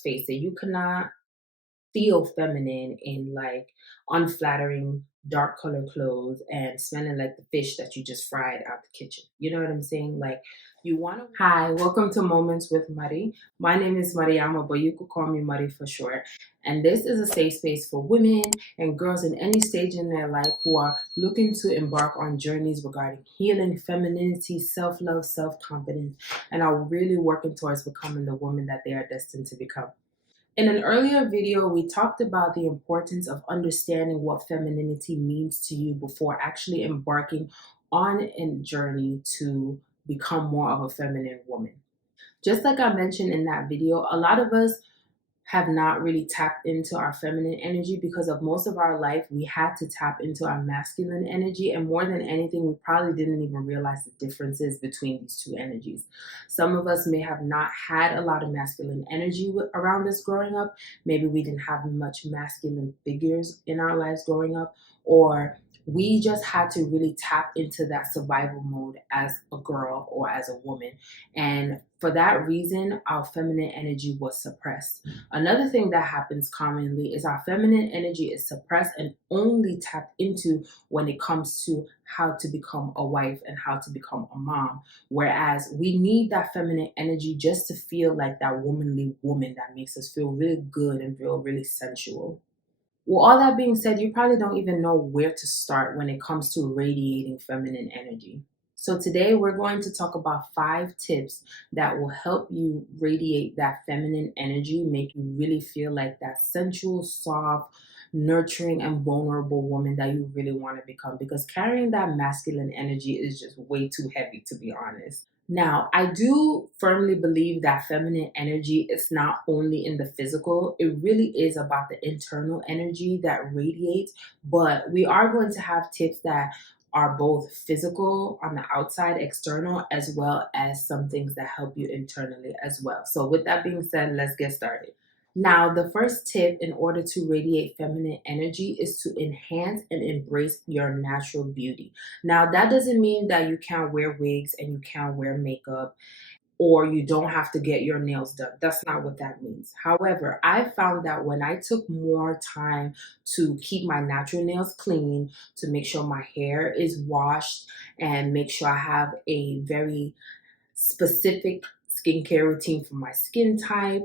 let's face it, you cannot feel feminine in like unflattering dark color clothes and smelling like the fish that you just fried out the kitchen. You know what I'm saying? Like you want to. Hi, welcome to Moments with Muddy. My name is Mariama, but you could call me Muddy for short. And this is a safe space for women and girls in any stage in their life who are looking to embark on journeys regarding healing, femininity, self-love, self-confidence, and are really working towards becoming the woman that they are destined to become. In an earlier video, we talked about the importance of understanding what femininity means to you before actually embarking on a journey to become more of a feminine woman. Just like I mentioned in that video, a lot of us have not really tapped into our feminine energy because of most of our life we had to tap into our masculine energy, and more than anything we probably didn't even realize the differences between these two energies. Some of us may have not had a lot of masculine energy around us growing up. Maybe we didn't have much masculine figures in our lives growing up, or we just had to really tap into that survival mode as a girl or as a woman. And for that reason, our feminine energy was suppressed. Another thing that happens commonly is our feminine energy is suppressed and only tapped into when it comes to how to become a wife and how to become a mom. Whereas we need that feminine energy just to feel like that womanly woman that makes us feel really good and feel really sensual. Well, all that being said, you probably don't even know where to start when it comes to radiating feminine energy. So, today we're going to talk about 5 tips that will help you radiate that feminine energy, make you really feel like that sensual, soft, nurturing, and vulnerable woman that you really want to become. Because carrying that masculine energy is just way too heavy, to be honest. Now, I do firmly believe that feminine energy is not only in the physical, it really is about the internal energy that radiates. But we are going to have tips that are both physical on the outside, external, as well as some things that help you internally as well. So, with that being said, let's get started. Now, the first tip in order to radiate feminine energy is to enhance and embrace your natural beauty. Now, that doesn't mean that you can't wear wigs and you can't wear makeup or you don't have to get your nails done. That's not what that means. However, I found that when I took more time to keep my natural nails clean, to make sure my hair is washed, and make sure I have a very specific skincare routine for my skin type,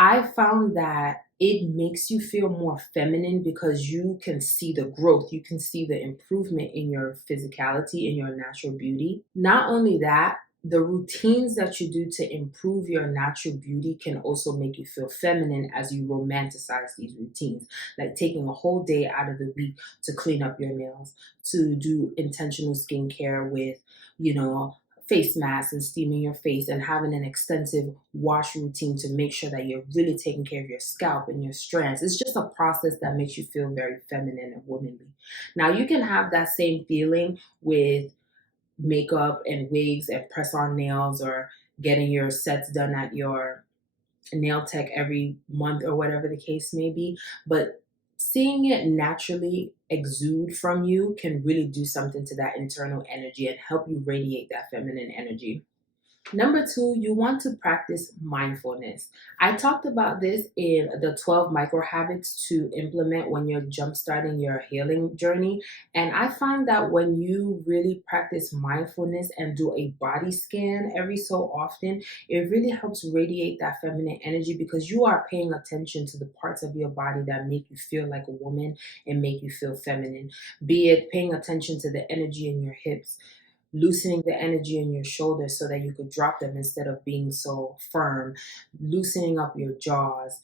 I found that it makes you feel more feminine because you can see the growth, you can see the improvement in your physicality, in your natural beauty. Not only that, the routines that you do to improve your natural beauty can also make you feel feminine as you romanticize these routines, like taking a whole day out of the week to clean up your nails, to do intentional skincare with, you know, face masks and steaming your face and having an extensive wash routine to make sure that you're really taking care of your scalp and your strands. It's just a process that makes you feel very feminine and womanly. Now, you can have that same feeling with makeup and wigs and press on nails or getting your sets done at your nail tech every month or whatever the case may be. But seeing it naturally exude from you can really do something to that internal energy and help you radiate that feminine energy. Number 2, you want to practice mindfulness. I talked about this in the 12 micro habits to implement when you're jumpstarting your healing journey. And I find that when you really practice mindfulness and do a body scan every so often, it really helps radiate that feminine energy because you are paying attention to the parts of your body that make you feel like a woman and make you feel feminine. Be it paying attention to the energy in your hips, loosening the energy in your shoulders so that you could drop them instead of being so firm, loosening up your jaws,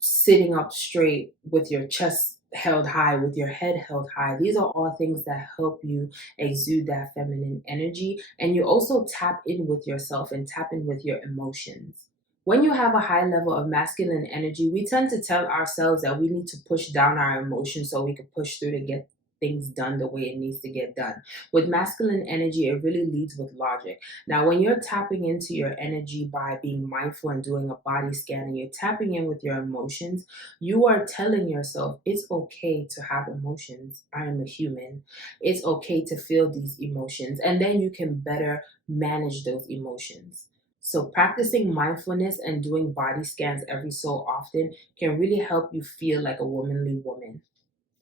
sitting up straight with your chest held high, with your head held high. These are all things that help you exude that feminine energy. And you also tap in with yourself and tap in with your emotions. When you have a high level of masculine energy, we tend to tell ourselves that we need to push down our emotions so we can push through to get things done the way it needs to get done. With masculine energy, it really leads with logic. Now, when you're tapping into your energy by being mindful and doing a body scan and you're tapping in with your emotions, you are telling yourself it's okay to have emotions. I am a human. It's okay to feel these emotions. And then you can better manage those emotions. So, practicing mindfulness and doing body scans every so often can really help you feel like a womanly woman.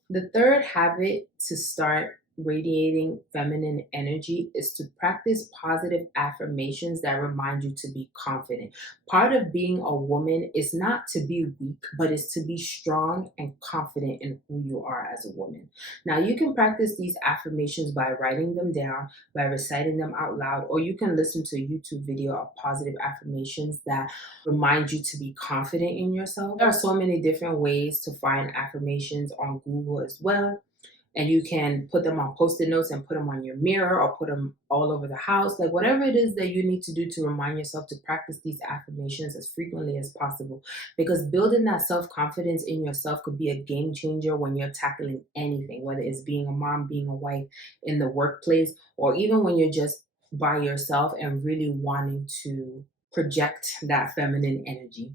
The third habit to start radiating feminine energy is to practice positive affirmations that remind you to be confident. Part of being a woman is not to be weak, but is to be strong and confident in who you are as a woman. Now, you can practice these affirmations by writing them down, by reciting them out loud, or you can listen to a YouTube video of positive affirmations that remind you to be confident in yourself. There are so many different ways to find affirmations on Google as well. And you can put them on post-it notes and put them on your mirror or put them all over the house. Like whatever it is that you need to do to remind yourself to practice these affirmations as frequently as possible. Because building that self-confidence in yourself could be a game changer when you're tackling anything, whether it's being a mom, being a wife, in the workplace, or even when you're just by yourself and really wanting to project that feminine energy.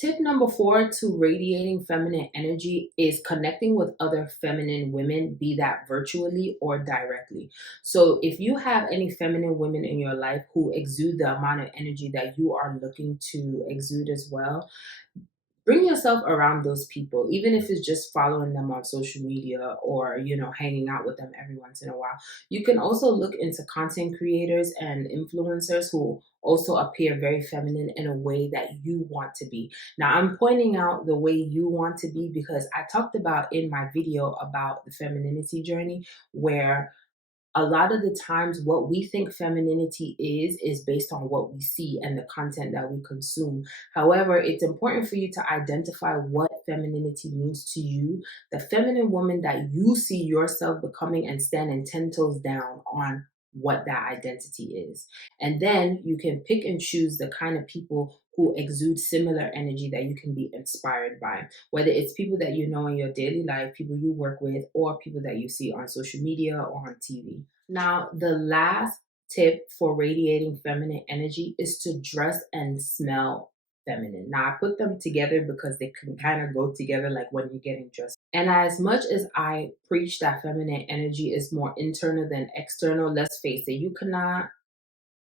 Tip number four to radiating feminine energy is connecting with other feminine women, be that virtually or directly. So, if you have any feminine women in your life who exude the amount of energy that you are looking to exude as well, bring yourself around those people, even if it's just following them on social media or hanging out with them every once in a while. You can also look into content creators and influencers who also appear very feminine in a way that you want to be. Now, I'm pointing out the way you want to be because I talked about in my video about the femininity journey, where a lot of the times what we think femininity is based on what we see and the content that we consume. However, it's important for you to identify what femininity means to you, the feminine woman that you see yourself becoming, and standing 10 toes down on what that identity is. And then you can pick and choose the kind of people who exude similar energy that you can be inspired by, whether it's people that you know in your daily life, people you work with, or people that you see on social media or on TV. Now, the last tip for radiating feminine energy is to dress and smell feminine. Now, I put them together because they can kind of go together, like when you're getting dressed. And as much as I preach that feminine energy is more internal than external, let's face it, you cannot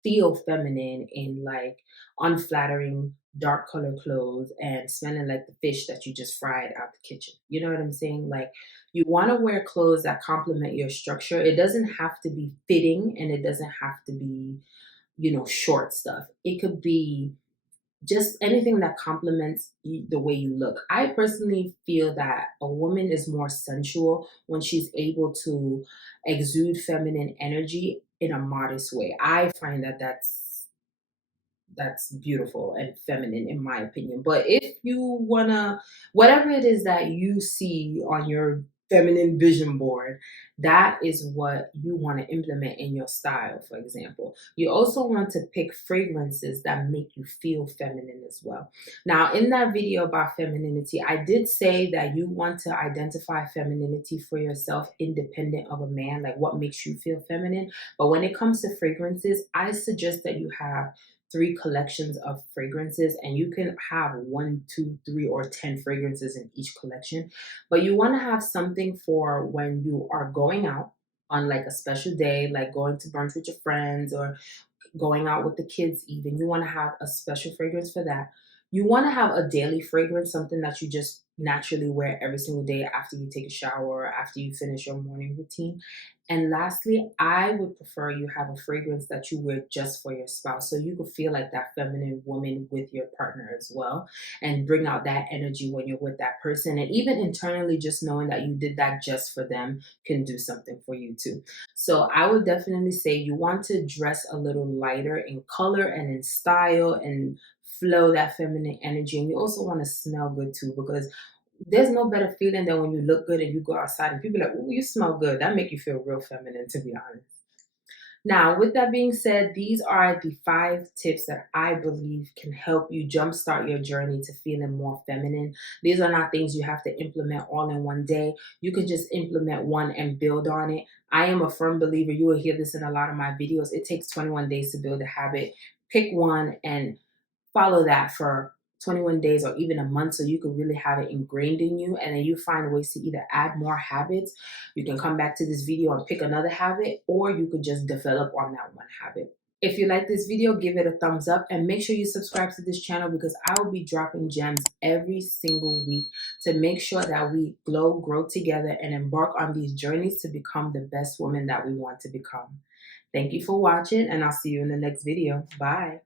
feel feminine in like unflattering dark color clothes and smelling like the fish that you just fried out the kitchen. You know what I'm saying? Like you want to wear clothes that complement your structure. It doesn't have to be fitting and it doesn't have to be, short stuff. It could be just anything that complements the way you look. I personally feel that a woman is more sensual when she's able to exude feminine energy in a modest way. I find that that's beautiful and feminine in my opinion. But if you wanna, whatever it is that you see on your feminine vision board, that is what you want to implement in your style. For example, you also want to pick fragrances that make you feel feminine as well. Now, in that video about femininity, I did say that you want to identify femininity for yourself independent of a man, like what makes you feel feminine. But when it comes to fragrances, I suggest that you have three collections of fragrances, and you can have one, two, three, or 10 fragrances in each collection. But you want to have something for when you are going out on like a special day, like going to brunch with your friends or going out with the kids, even. You want to have a special fragrance for that. You want to have a daily fragrance, something that you just naturally wear every single day after you take a shower or after you finish your morning routine. And lastly, I would prefer you have a fragrance that you wear just for your spouse so you can feel like that feminine woman with your partner as well and bring out that energy when you're with that person. And even internally, just knowing that you did that just for them can do something for you too. So I would definitely say you want to dress a little lighter in color and in style and flow that feminine energy. And you also want to smell good too, because there's no better feeling than when you look good and you go outside and people are like, "Oh, you smell good." That make you feel real feminine, to be honest. Now, with that being said, these are the 5 tips that I believe can help you jumpstart your journey to feeling more feminine. These are not things you have to implement all in one day. You can just implement one and build on it. I am a firm believer, you will hear this in a lot of my videos. It takes 21 days to build a habit. Pick one and follow that for 21 days or even a month so you can really have it ingrained in you, and then you find ways to either add more habits. You can come back to this video and pick another habit, or you could just develop on that one habit. If you like this video, give it a thumbs up and make sure you subscribe to this channel because I will be dropping gems every single week to make sure that we glow, grow together, and embark on these journeys to become the best woman that we want to become. Thank you for watching, and I'll see you in the next video. Bye.